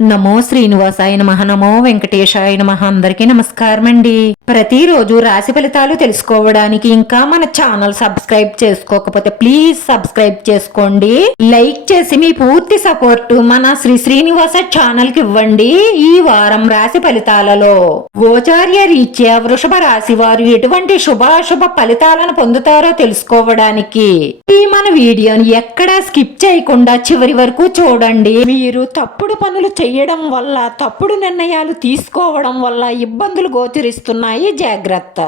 నమో శ్రీనివాసాయ నమః. నమో వెంకటేశాయ నమః. అందరికీ నమస్కారం అండి. ప్రతిరోజు రాశి ఫలితాలు తెలుసుకోవడానికి ఇంకా మన ఛానల్ సబ్స్క్రైబ్ చేసుకోకపోతే ప్లీజ్ సబ్స్క్రైబ్ చేసుకోండి. లైక్ చేసి మీ పూర్తి సపోర్ట్ మన శ్రీనివాస ఛానల్ కి ఇవ్వండి. ఈ వారం రాశి ఫలితాలలో గోచార్య రీత్యా వృషభ రాశి వారు ఎటువంటి శుభాశుభ ఫలితాలను పొందుతారో తెలుసుకోవడానికి ఈ మన వీడియోని ఎక్కడా స్కిప్ చేయకుండా చివరి వరకు చూడండి. మీరు తప్పుడు పనులు చేయడం వల్ల, తప్పుడు నిర్ణయాలు తీసుకోవడం వల్ల ఇబ్బందులు గోచరిస్తున్నాయి, జాగ్రత్త.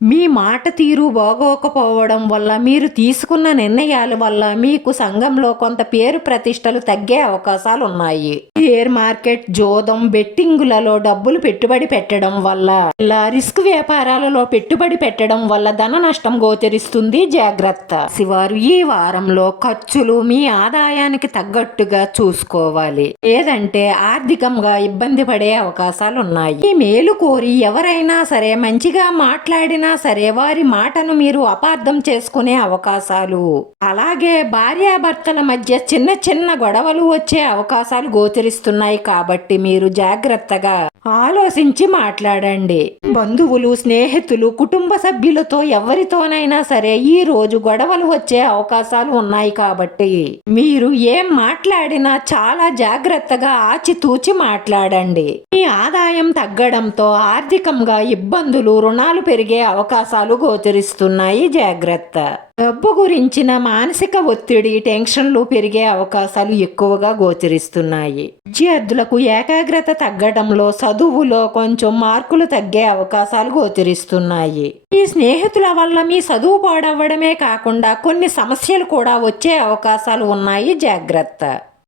మీ మాట తీరు బాగోకపోవడం వల్ల, మీరు తీసుకున్న నిర్ణయాల వల్ల మీకు సంఘంలో కొంత పేరు ప్రతిష్టలు తగ్గే అవకాశాలు ఉన్నాయి. షేర్ మార్కెట్, జోదం, బెట్టింగులలో డబ్బులు పెట్టుబడి పెట్టడం వల్ల, ఇలా రిస్క్ వ్యాపారాలలో పెట్టుబడి పెట్టడం వల్ల ధన నష్టం గోచరిస్తుంది, జాగ్రత్త. శివారు ఈ వారంలో ఖర్చులు మీ ఆదాయానికి తగ్గట్టుగా చూసుకోవాలి, లేదంటే ఆర్థికంగా ఇబ్బంది పడే అవకాశాలు ఉన్నాయి. ఈ మేలు కోరి ఎవరైనా సరే మంచిగా మాట్లాడిన సరే వారి మాటను మీరు అపార్థం చేసుకునే అవకాశాలు, అలాగే భార్యాభర్తల మధ్య చిన్న చిన్న గొడవలు వచ్చే అవకాశాలు గోచరిస్తున్నాయి. కాబట్టి మీరు జాగ్రత్తగా ఆలోచించి మాట్లాడండి. బంధువులు, స్నేహితులు, కుటుంబ సభ్యులతో ఎవరితోనైనా సరే ఈ రోజు గొడవలు వచ్చే అవకాశాలు ఉన్నాయి. కాబట్టి మీరు ఏం మాట్లాడినా చాలా జాగ్రత్తగా ఆచితూచి మాట్లాడండి. మీ ఆదాయం తగ్గడంతో ఆర్థికంగా ఇబ్బందులు, రుణాలు పెరిగే అవకాశాలు గోచరిస్తున్నాయి, జాగ్రత్త. డబ్బు గురించిన మానసిక ఒత్తిడి, టెన్షన్లు పెరిగే అవకాశాలు ఎక్కువగా గోచరిస్తున్నాయి. విద్యార్థులకు ఏకాగ్రత తగ్గడంలో, చదువులో కొంచెం మార్కులు తగ్గే అవకాశాలు గోచరిస్తున్నాయి. ఈ స్నేహితుల వల్ల మీ చదువు పాడవ్వడమే కాకుండా కొన్ని సమస్యలు కూడా వచ్చే అవకాశాలు ఉన్నాయి, జాగ్రత్త.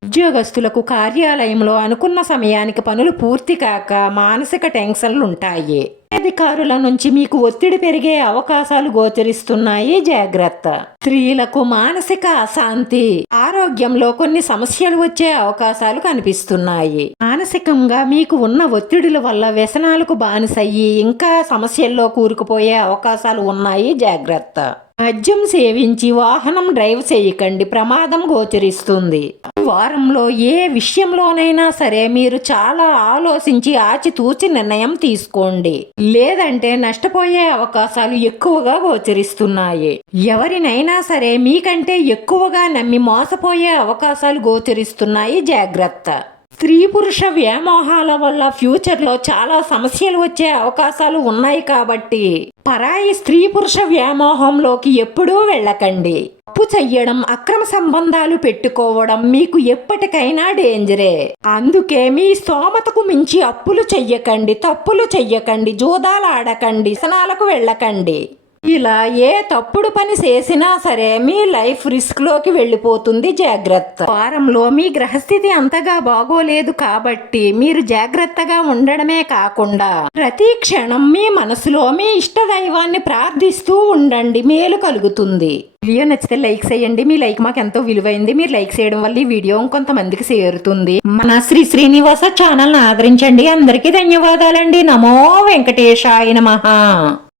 ఉద్యోగస్తులకు కార్యాలయంలో అనుకున్న సమయానికి పనులు పూర్తి కాక మానసిక టెన్షన్లు ఉంటాయి. అధికారుల నుంచి మీకు ఒత్తిడి పెరిగే అవకాశాలు గోచరిస్తున్నాయి, జాగ్రత్త. స్త్రీలకు మానసిక అశాంతి, ఆరోగ్యంలో కొన్ని సమస్యలు వచ్చే అవకాశాలు కనిపిస్తున్నాయి. మానసికంగా మీకు ఉన్న ఒత్తిడిల వల్ల వ్యసనాలకు బానిసయ్యి ఇంకా సమస్యల్లో కూరుకుపోయే అవకాశాలు ఉన్నాయి, జాగ్రత్త. మద్యం సేవించి వాహనం డ్రైవ్ చేయకండి, ప్రమాదం గోచరిస్తుంది. వారంలో ఏ విషయంలోనైనా సరే మీరు చాలా ఆలోచించి ఆచితూచి నిర్ణయం తీసుకోండి, లేదంటే నష్టపోయే అవకాశాలు ఎక్కువగా గోచరిస్తున్నాయి. ఎవరినైనా సరే మీకంటే ఎక్కువగా నమ్మి మోసపోయే అవకాశాలు గోచరిస్తున్నాయి, జాగ్రత్త. స్త్రీ పురుష వ్యామోహాల వల్ల ఫ్యూచర్లో చాలా సమస్యలు వచ్చే అవకాశాలు ఉన్నాయి. కాబట్టి పరాయి స్త్రీ పురుష వ్యామోహంలోకి ఎప్పుడూ వెళ్ళకండి. తప్పు చెయ్యడం, అక్రమ సంబంధాలు పెట్టుకోవడం మీకు ఎప్పటికైనా డేంజరే. అందుకే మీ స్తోమతకు మించి అప్పులు చెయ్యకండి, తప్పులు చెయ్యకండి, జూదాలు ఆడకండి, వ్యసనాలకు వెళ్ళకండి. ఇలా ఏ తప్పుడు పని చేసినా సరే మీ లైఫ్ రిస్క్ లోకి వెళ్ళిపోతుంది, జాగ్రత్త. వారంలో మీ గ్రహస్థితి అంతగా బాగోలేదు కాబట్టి మీరు జాగ్రత్తగా ఉండడమే కాకుండా ప్రతి క్షణం మీ మనసులో మీ ఇష్ట దైవాన్ని ప్రార్థిస్తూ ఉండండి, మేలు కలుగుతుంది. వీడియో నచ్చితే లైక్ చేయండి. మీ లైక్ మాకు ఎంతో విలువైంది. మీరు లైక్ చేయడం వల్ల ఈ వీడియో కొంతమందికి చేరుతుంది. మన శ్రీనివాస ఛానల్ ఆదరించండి. అందరికీ ధన్యవాదాలండి. నమో వెంకటేశాయ నమః.